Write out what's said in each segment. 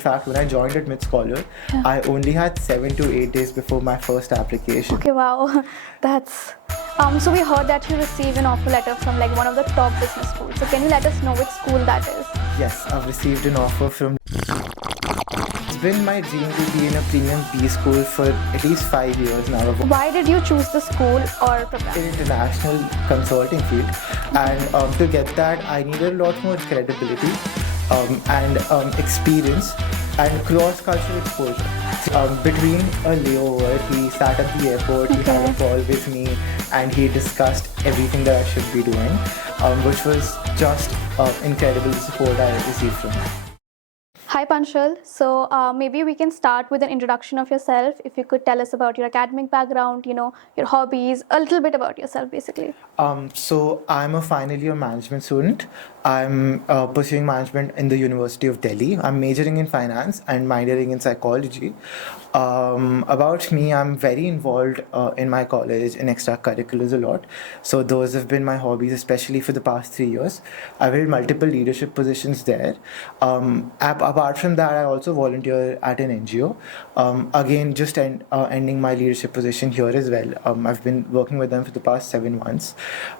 In fact, when I joined at Mid Scholar, I only had 7 to 8 days before my first application. Okay, wow, that's. So we heard that you received an offer letter from like one of the top business schools. So can you let us know which school that is? Yes, I've received an offer from. It's been my dream to be in a premium B school for at least 5 years now. Why did you choose the school or program? In international consulting field, and to get that, I needed a lot more credibility and experience and cross-cultural exposure. Between a layover, he sat at the airport, he had a call with me, and he discussed everything that I should be doing, which was just incredible support I received from him. Hi Panshul. So maybe we can start with an introduction of yourself. If you could tell us about your academic background, your hobbies, a little bit about yourself basically. So I'm a final year management student. I'm pursuing management in the University of Delhi. I'm majoring in finance and minoring in psychology. About me, I'm very involved in my college in extracurriculars a lot. So those have been my hobbies, especially for the past 3 years. I've held multiple leadership positions there. Apart from that, I also volunteer at an NGO. Again, just ending my leadership position here as well. I've been working with them for the past 7 months.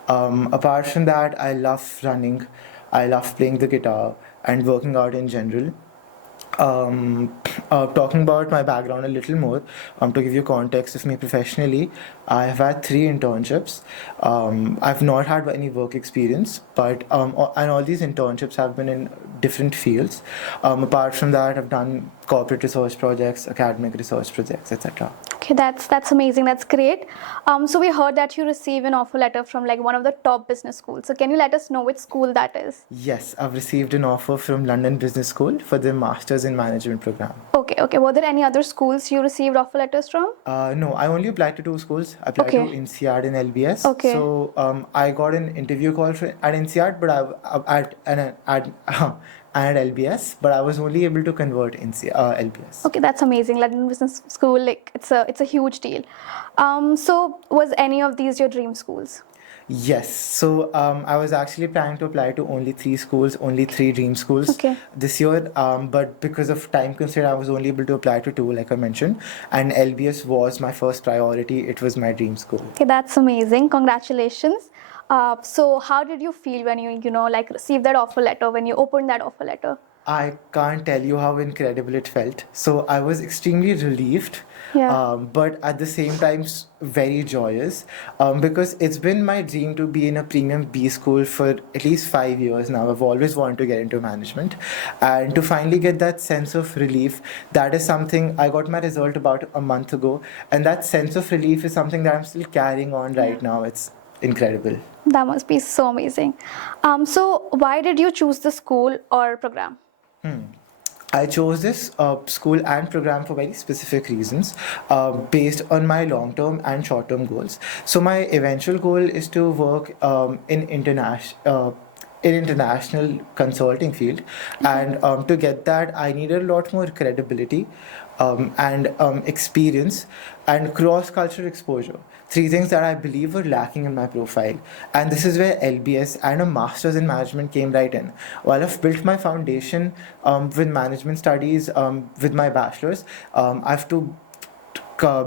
Apart from that, I love running. I love playing the guitar and working out in general. Talking about my background a little more, to give you context of me professionally, I have had 3 internships. I've not had any work experience, but and all these internships have been in different fields. Apart from that, I've done corporate research projects, academic research projects, etc. Okay, that's amazing. That's great. So we heard that you received an offer letter from like one of the top business schools. So can you let us know which school that is? Yes, I've received an offer from London Business School for the Masters in Management program. Okay. Were there any other schools you received offer letters from? No, I only applied to 2 schools. I applied to INSEAD and LBS. Okay. So I got an interview call at INSEAD, but at LBS, but I was only able to convert LBS. Okay, that's amazing. London Business School, like it's a huge deal. So was any of these your dream schools? Yes. So I was actually planning to apply to only 3 schools, only 3 dream schools this year. But because of time constraint, I was only able to apply to 2, like I mentioned. And LBS was my first priority. It was my dream school. Okay, that's amazing. Congratulations. So how did you feel when you received that offer letter, when you opened that offer letter? I can't tell you how incredible it felt. So I was extremely relieved, but at the same time very joyous, because it's been my dream to be in a premium B school for at least 5 years now. I've always wanted to get into management, and to finally get that sense of relief, that is something. I got my result about a month ago, and that sense of relief is something that I'm still carrying on right now. It's incredible. That must be so amazing. So why did you choose the school or program? I chose this school and program for very specific reasons, based on my long-term and short-term goals. So my eventual goal is to work in international consulting field, and to get that, I needed a lot more credibility and experience and cross-cultural exposure. 3 things that I believe were lacking in my profile. And this is where LBS and a master's in management came right in. While I've built my foundation with management studies with my bachelor's, I have to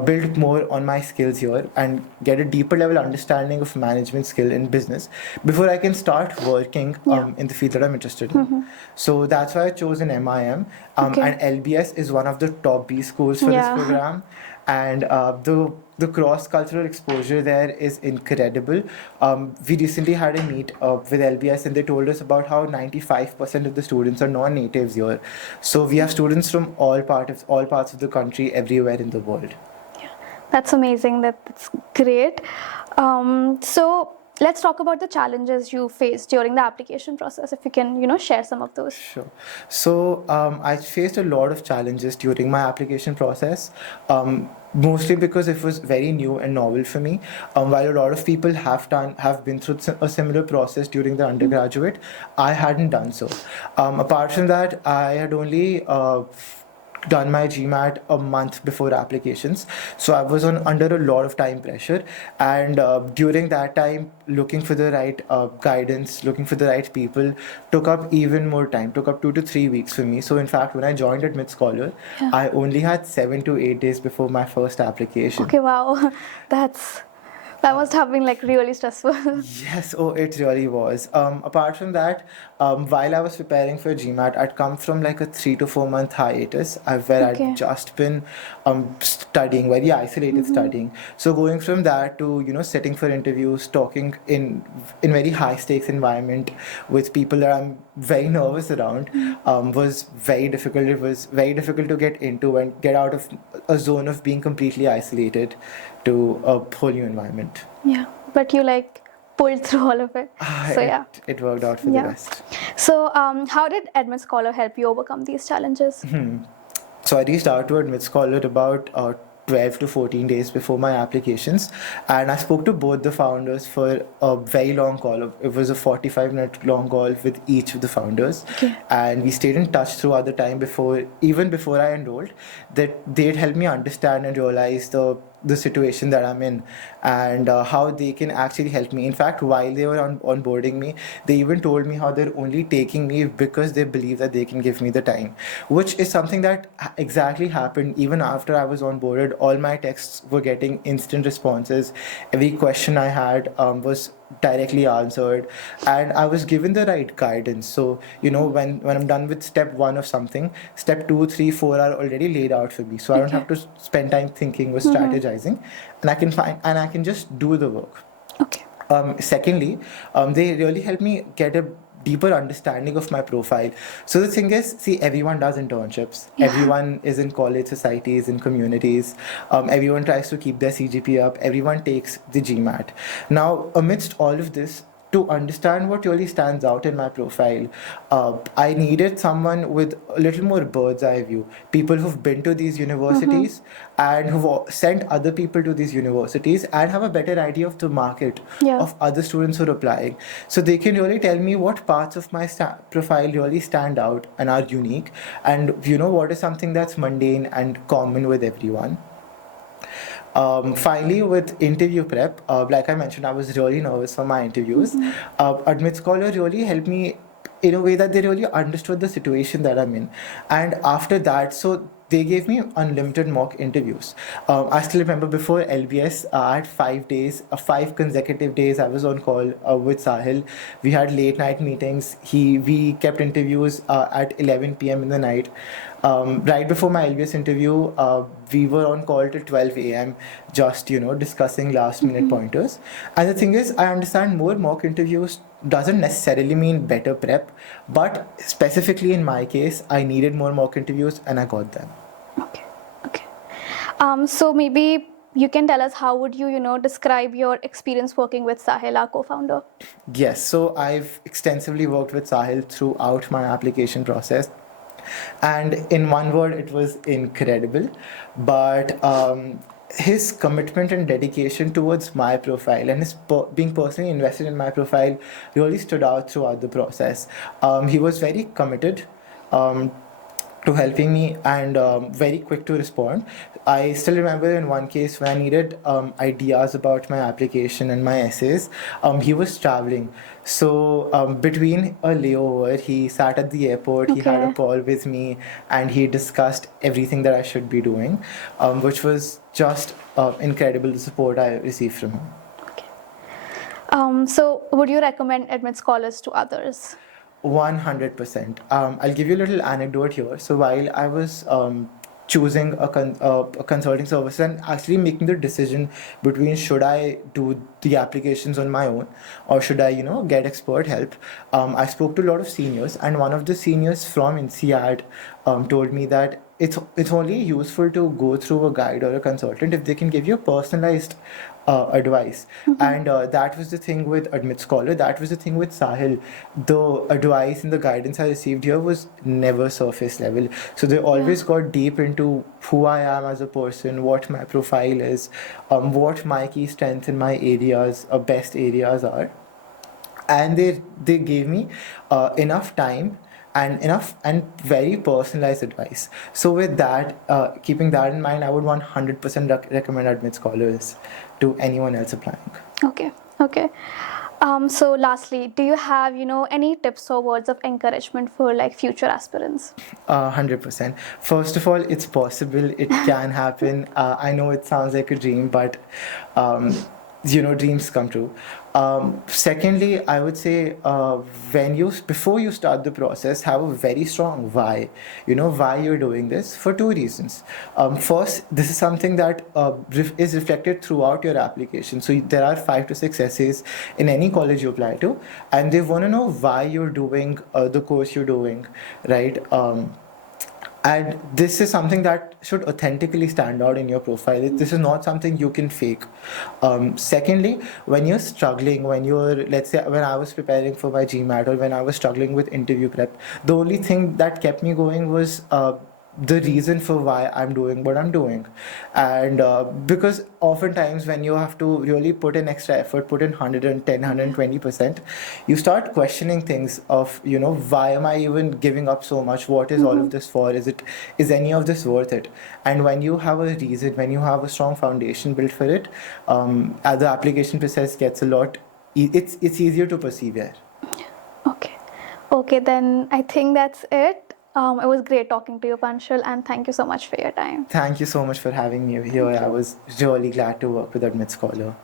build more on my skills here and get a deeper level understanding of management skill in business before I can start working in the field that I'm interested in. So that's why I chose an MIM, and LBS is one of the top B schools for this program, and the cross-cultural exposure there is incredible. We recently had a meet with LBS, and they told us about how 95% of the students are non-natives here. So we have students from all parts of the country, everywhere in the world. Yeah, that's amazing. That's great. So let's talk about the challenges you faced during the application process. If you can, share some of those. Sure. So I faced a lot of challenges during my application process. Mostly because it was very new and novel for me. While a lot of people have been through a similar process during their undergraduate, I hadn't done so. Apart from that, I had only done my GMAT a month before applications, so I was on under a lot of time pressure. And during that time, looking for the right guidance, looking for the right people, took up even more time. Took up 2 to 3 weeks for me. So in fact, when I joined Admit Scholar, Yeah. I only had 7 to 8 days before my first application. Okay, wow. That must have been like really stressful. Yes, oh, it really was. Apart from that, while I was preparing for GMAT, I'd come from like a 3 to 4 month hiatus where Okay. I'd just been studying, very isolated studying. So going from that to, sitting for interviews, talking in very high stakes environment with people that I'm very nervous around, was very difficult. It was very difficult to get into and get out of a zone of being completely isolated to a whole new environment. Yeah, but you like pulled through all of it. So yeah. It worked out for the Yeah. best. So how did Admit Scholar help you overcome these challenges? So I reached out to Admit Scholar about 12 to 14 days before my applications, and I spoke to both the founders for a very long call. It was a 45-minute long call with each of the founders, Okay. and we stayed in touch throughout the time even before I enrolled, that they'd help me understand and realize the situation that I'm in, and how they can actually help me. In fact, while they were onboarding me, they even told me how they're only taking me because they believe that they can give me the time, which is something that exactly happened even after I was onboarded. All my texts were getting instant responses. Every question I had was directly answered, and I was given the right guidance. So when I'm done with step 1 of something, step 2, 3, 4 are already laid out for me, so I don't Okay. have to spend time thinking or strategizing, and I can just do the work. Okay. Secondly, they really helped me get a deeper understanding of my profile. So the thing is, see, everyone does internships. Yeah. Everyone is in college societies, in communities. Everyone tries to keep their CGPA up. Everyone takes the GMAT. Now, amidst all of this, to understand what really stands out in my profile, I needed someone with a little more bird's eye view. People who've been to these universities and who've sent other people to these universities and have a better idea of the market, Yeah. of other students who are applying. So they can really tell me what parts of my profile really stand out and are unique, and what is something that's mundane and common with everyone. Finally, with interview prep, like I mentioned, I was really nervous for my interviews. Admit Scholar really helped me in a way that they really understood the situation that I'm in. And after that, so they gave me unlimited mock interviews. I still remember before LBS, I had 5 days, 5 consecutive days I was on call with Sahil. We had late night meetings. We kept interviews at 11 p.m. in the night. Right before my LBS interview, we were on call till 12 a.m. just discussing last minute pointers. And the thing is, I understand more mock interviews doesn't necessarily mean better prep, but specifically in my case, I needed more mock interviews and I got them. Okay. Okay. So maybe you can tell us how would you describe your experience working with Sahil, our co-founder? Yes, so I've extensively worked with Sahil throughout my application process. And in one word, it was incredible. But his commitment and dedication towards my profile and his being personally invested in my profile really stood out throughout the process. He was very committed. To helping me, and very quick to respond. I still remember in one case when I needed ideas about my application and my essays. He was traveling, so between a layover, he sat at the airport. He had a Okay. call with me, and he discussed everything that I should be doing, which was just incredible. The support I received from him. So would you recommend Admit Scholars to others? 100%. I'll give you a little anecdote here. So while I was choosing a consulting service and actually making the decision between should I do the applications on my own or should I, get expert help, I spoke to a lot of seniors, and one of the seniors from INSEAD told me that it's only useful to go through a guide or a consultant if they can give you personalized advice. And that was the thing with Admit Scholar. That was the thing with Sahil. The advice and the guidance I received here was never surface level. So they always got deep into who I am as a person, what my profile is, what my key strengths and my areas, best areas are. And they gave me enough time and enough and very personalized advice. So with that, keeping that in mind, I would 100% recommend Admit Scholars to anyone else applying. Okay, okay. So lastly, do you have, any tips or words of encouragement for like future aspirants? 100%. First of all, it's possible. It can happen. I know it sounds like a dream, but dreams come true. Secondly, I would say before you start the process, have a very strong why. You know why you're doing this for two reasons. First, this is something that is reflected throughout your application. So there are 5 to 6 essays in any college you apply to, and they want to know why you're doing the course you're doing, right? And this is something that should authentically stand out in your profile. This is not something you can fake. Secondly, when you're struggling, let's say, when I was preparing for my GMAT or when I was struggling with interview prep, the only thing that kept me going was the reason for why I'm doing what I'm doing. And because oftentimes when you have to really put in extra effort, put in 110, 120%, you start questioning things of, why am I even giving up so much? What is all of this for? Is any of this worth it? And when you have a reason, when you have a strong foundation built for it, the application process gets it's easier to persevere. Okay. Okay, then I think that's it. It was great talking to you, Panshul, and thank you so much for your time. Thank you so much for having me here. I was really glad to work with Admit Scholar.